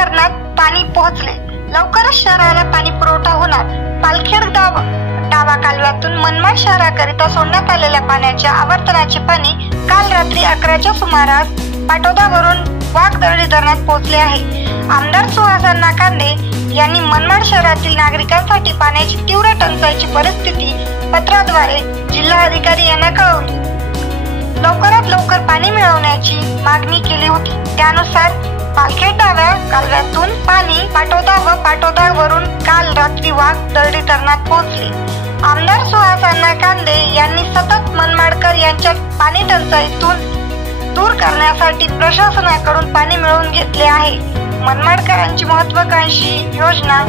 धरणात पाणी पोहोचले. लवकरच शहराला पाणी पुरवठा होणार. पालखेड डावा कालव्यातून मनमाड शहराकरिता सोडण्यात आलेल्या पाण्याच्या आवर्तनाचे पाणी काल रात्री 11च्या सुमारास पाटोदावरून वाघदरडी धरणात पोहोचले आहे. आमदार सुहास कांदे यांनी मनमाड शहरातील नागरिकांसाठी पाण्याची तीव्र टंचाईची परिस्थिती पत्राद्वारे जिल्हाधिकारी यांना कळवली. लवकरात लवकर पाणी मिळवण्याची मागणी केली होती. त्यानुसार पालखेड डाव्या कालव्यातून पाणी पाटोदा व पाटोदावरून काल रात्री वाघदरडी धरणात पोहोचले. आमदार सुहास कांदे यांनी सतत मनमाडकर यांच्या पाणी टंचाईतून दूर करण्यासाठी प्रशासनाकडून पाणी मिळवून घेतले आहे. मनमाडकरांची महत्वाकांक्षी योजना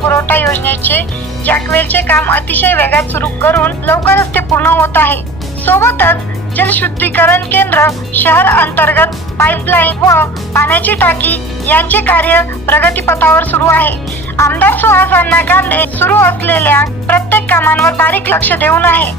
पुरवठा योजनेचे जॅकवेलचे काम अतिशय वेगात सुरू करून लवकरच ते पूर्ण होत आहे. सोबतच जलशुद्धीकरण केंद्र, शहर अंतर्गत पाईपलाईन व पाण्याची टाकी यांचे कार्य प्रगतीपथावर सुरू आहे. आमदार सुहास कांदे सुरू असलेल्या प्रत्येक कामांवर बारीक लक्ष देऊन आहे.